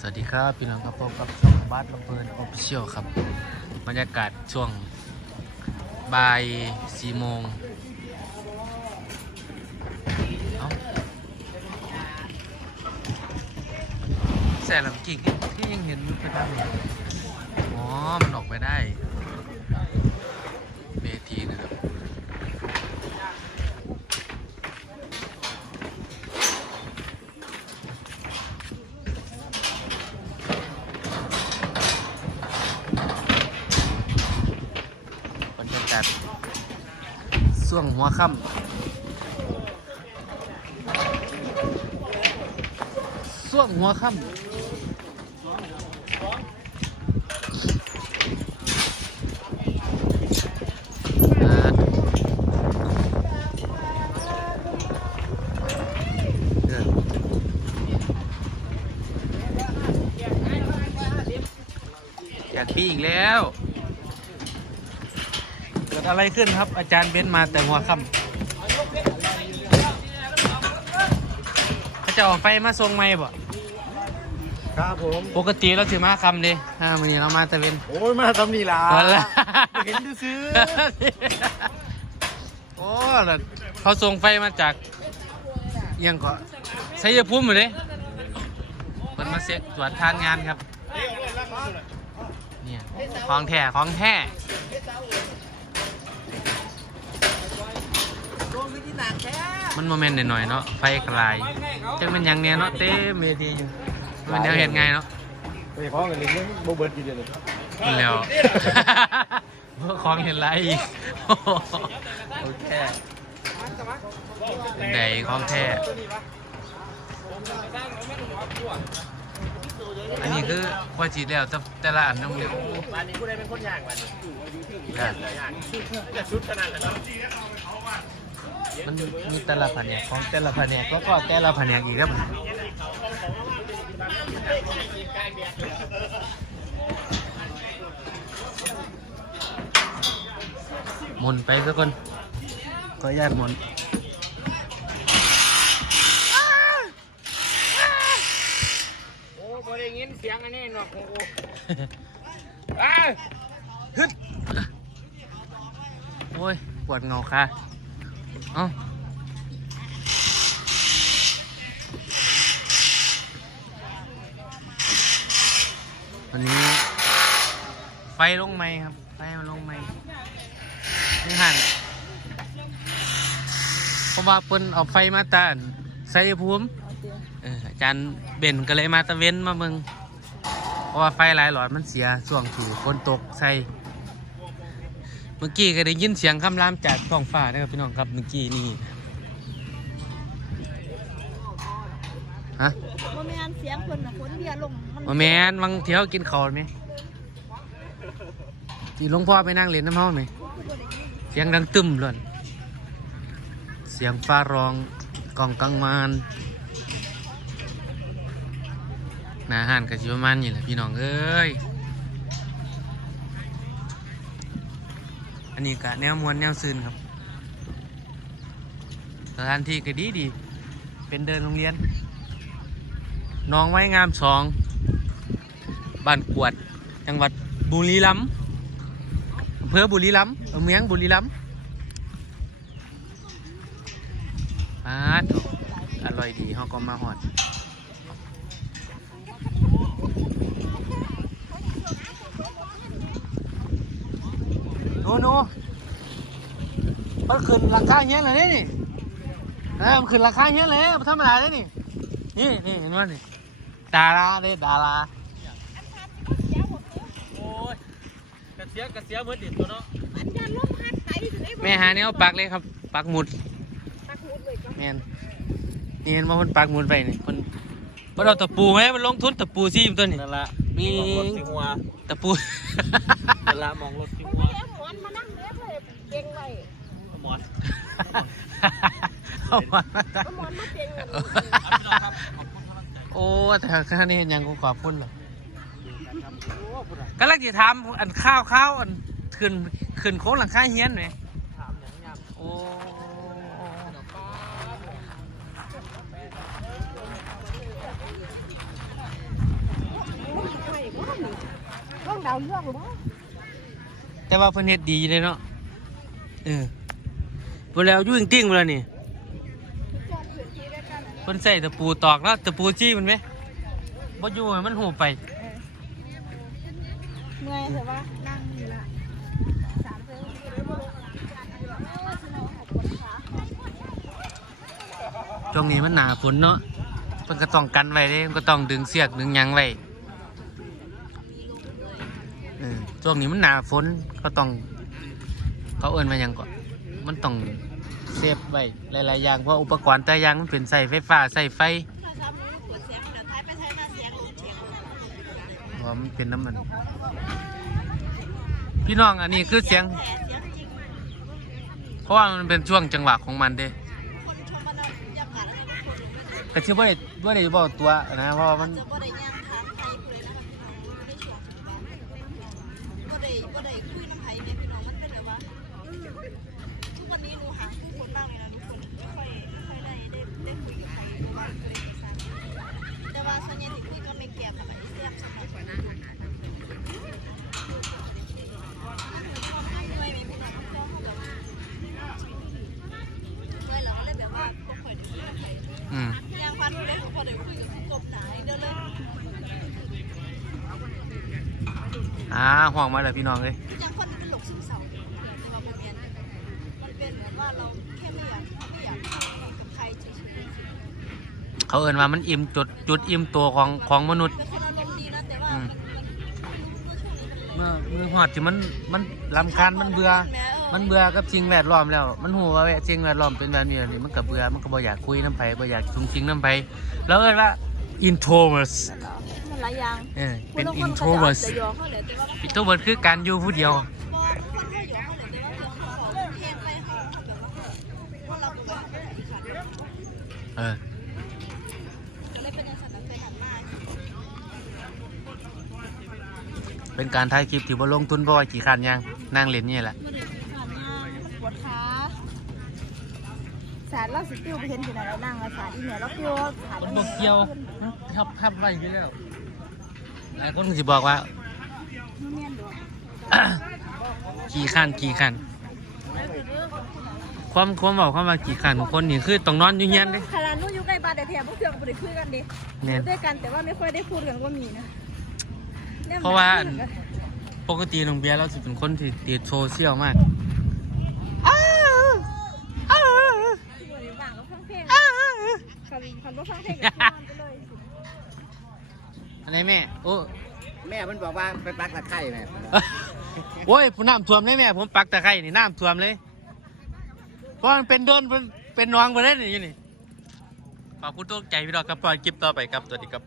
สวัสดีครับพี่น้องครับพบกับช่องบาสลำเพลินออฟฟิเชียลครับบรรยากาศช่วงบ่ายสี่โมงเอ้าแสนลำกิ่งที่ยังเห็นไปได้เลยอ๋อ มันออกไปได้เวทีนะครับ บรรยากาศ ช่วงหัวค่ำช่วงหัวค่ำอ่า อยากปีอีกแล้ว อะไรขึ้นครับ อาจารย์เบ้นมาแต่หัวค่ำเขาจะเออกไฟมาทรงไหมบ่ครับผมปกติเราถือมาคำเดิอ่าวันนี้เรามาแต่เว้นโอ้ยมาทำนี่ล่ะเอาละเห็นซื้อโอ้แล้วเขาส่งไฟมาจากเอียังก็ใช้ยภูมิอยู่เลยมันมาเซ็ตตรวจทานงานครับเนี่ยของแท้ของแท้ มันโมเมนต์หน่อยๆเนาะไฟกลายจังมันหยังเนี่ยเนาะเต้เมทีอยู่มันเดี๋ยวเห็นไงเนาะไปของกันเลยโบเบิร์ดทีเดียวเลยมันแล้วของเห็นไรอีกโอ้โหโอเคเป็นไงของแท้อันนี้คือว่าจีแล้วแต่แต่ละอันต้องเร็ววันนี้ผู้ใดเป็นคนย่างวันนี้อะย่างจะชุดขนาดนั้น มันมีแต่ละแผนกของแต่ละแผนกแล้วก็แต่ละแผนกอีกครับหมุนไปสักคนก็แยกหมุนโอ้บ่ได้ยินเสียงอันนี้เนาะโอ้โหฮึดโอ้ย ปวดเงาค่ะ เอาวันนี้ ไฟลงไหมครับ ไฟมันลงไหมนี่ห่างเพราะว่าเปิ้นเอาไฟมาตานใส่ภูมิอาจารย์เบนก็เลยมาตะเว้นมาเมืองเพราะว่าไฟหลายหลอดมันเสียช่วงที่ฝนตกใส่ เมื่อกี้ก็ได้ยินเสียงคำรามจากท้องฟ้านะครับพี่น้องครับเมื่อกี้นี่ฮะบ่แม่นเสียงเพิ่นน่ะฝนเบียร์ลงมาแมนวังเที่ยวกินข้าวไหมที่หลวงพ่อไปนั่งเล่นน้ำห้องไหมเสียงดังตึมเลยเสียงฟ้าร้องกองกังวานหนาอาหารกับชิประมาณนี่แหละพี่น้องเอ้ย อันนี้กะแนวมวลแนวซืนครับสถานที่ก็ดีดี เป็นเดินโรงเรียนน้องไม้งามสองบ้านกวด จังหวัดบุรีรัมย์อำเภอบุรีรัมย์อำเมืองบุรีรัมย์อาอร่อยดีเขาก็มาหอด นูหนูมันขึ้นราคาเงี้ยเลยนี่นะมันขึ้นราคาเงี้ยเลยมันธรรมดาเลยนี่นี่นี่เห็นไหมนี่ดาราเด้ดาราโอ้ยกระเสียกระเสียเหมือนดิตัวเนาะอันยานลมพัดไปถึงได้แม่หาแนวปักเลยครับ ปักหมุดตักหูดเลยก็แม่นนี่เห็นว่ามันปักหมุดไปนี่มันมันเอาตะปูไหมมันลงทุนตะปูซีมตัวนี่นั่นละมีมองรถที่หัวตะปูนั่นละมองรถ อนมานั่งเล็บเลยเก่งไว้หมอนเอามาเอาหมอนมาเก่งกันโอ้แต่ข้างนี้เห็นยังกูขอบคุณเหรอโอ้ผู้ใดก็ลักจะถามอันข้าวข้าวอันขึ้นขึ้นโค้งหลังคาเฮียนไหมถามอย่างยามโอ้ดาวเรื่องหรือวะแต่ ว่าเพิ่นเฮ็ดดีเลยเนาะเออบ่แล้วอยู่จริงๆบ่ล่ะนี่เพิ่นใส่ตะปูตอกแล้วตะปูจี้มันไหมบ่อยู่ให้มันหูไปเมื่อยแต่ว่านั่งอยู่ละสามเซนช่วงนี้มันหนาฝนเนาะเพิ่นก็ต้องกันไว้เด้มันก็ต้องดึงเสียกดึงหยังไว้เออ ช่วงนี้มันหนาฝนก็ต้อง เขาเอิ้นมาหยังก่อนมันต้องเซฟไว้หลายๆอย่างเพราะอุปกรณ์แต่อย่างมันเป็นใส่ไฟฟ้าใส่ไฟเพรามันเป็นน้ำมัน พี่น้องอันนี้คือเสียง เพราะว่ามันเป็นช่วงจังหวะของมันเด้แต่ชื่อว่าได้ว่าได้บอกตัวนะเพราะมัน จะบ่ได้ย่างถามไผผู้ใดนะบ่ได้บ่ได้คุยน้ำไผแม่พี่น้องมันเป็นแบบว่าทุกวันนี้หนูหาผู้คนมากเลยนะทุกคนไม่ค่อยไม่ค่อยได้ได้ได้คุยกับใครเพราะว่าเคยมีสามีแต่ว่าส่วนใหญ่ที่คุยก็ไม่แก่กับไอ้เสียบสมัยก่อนนะเหนื่อยไหมพี่น้องก็แบบว่าเมื่อยแล้วก็เลยแบบว่าบ่ค่อยได้คุยกับใคร อืม ย่างพั นผู้ใดเขาบ่ได้คุยกับผู้กบหนาเด้อเลยอ่าห่วงมาเลยพี่น้องเลยอย่างคนเป็นโรคซึมเศร้าแต่ว่ามันเป็นมันเป็นเหมือนว่าเราแค่ไม่อยากไม่อยากคุยกับใครเฉยเขาเอินว่ามันอิ่มจุดจุดอิ่มตัวของของมนุษย์ๆเป็นคนอารมณ์ดีนะแต่ว่าอืมมันมันไม่รู้ว่าช่วงนี้มันเมื่อเมื่อหอดที่มันมันลำคาญมันเบื่อมั นเบื่อกับสิ่งแวดล้อมแล้ว มันหูว่าสิ่งแวดล้อมเป็นแบบนี้แล้วนี่มันก็เบื่อมันก็บ่อยากคุยน้ำไผบ่อยากชุงชิงน้ำไผแล้วเอินว่า introvert มันหลายอย่างเออเป็นผู้ลางค introvert จะยอมเขาเลยแต่ว่า introvert คือการอยู่ผู้เดียวบอทุกคนเขายอมเขาเลยแต่ว่าเรื่องเขาบอกเพลงไปเขาแบบว่าว่าเราบอกว่าไม่ได้ขัดเออก็เลยเป็นอย่างสันเคยหันมาเป็นการถ่ายคลิปที่บ่ลงทุนเพราะว่ากี่คันยังนั่งเล่นนี่แหละ ไม่ได้ขัดมาปวดขา สาร เราสิติ้วไปเห็นที่ไหนเรานั่งอะสารที่เหนือเราติ้วขาดบอกเกี่ยวทับทับไว้อยู่แล้วหลายคนก็สิบอกว่าเมียนดวงกี่ขันกี่ขันความความบอกความว่ากี่ขันของคนนี่คือต้องนอนอยู่เงียนเด้ขนาดนู้นอยู่ใกล้บ้านแต่แถมพวกเพื่อนก็ไม่ได้คุยกันดิเนี่ยด้วยกันแต่ว่าไม่ค่อยได้พูดกันก็มีนะนี่ยเพราะว่าปกติน้องเบียร์เราสิเป็นคนที่ติดโซเชียลมาก ที่วันนี้ว่างก็ฟังเพลง คันคันว่าฟังเพลงก็นอนไปเลยอะไรแม่โอ้ แม่มันบอกว่าไปปักตะไคร้แม่โอ้ยผมน้ำท่วมเลยแม่ ผมปักตะไคร่นี่น้ำท่วมเลยเพราะมันเป็นเดินเป็นเป็นหนองไปเลยนี่อยู่นี่ขอบคุณทุกใจพี่ดอกครับปล่อยคลิปต่อไปครับสวัสดีครับ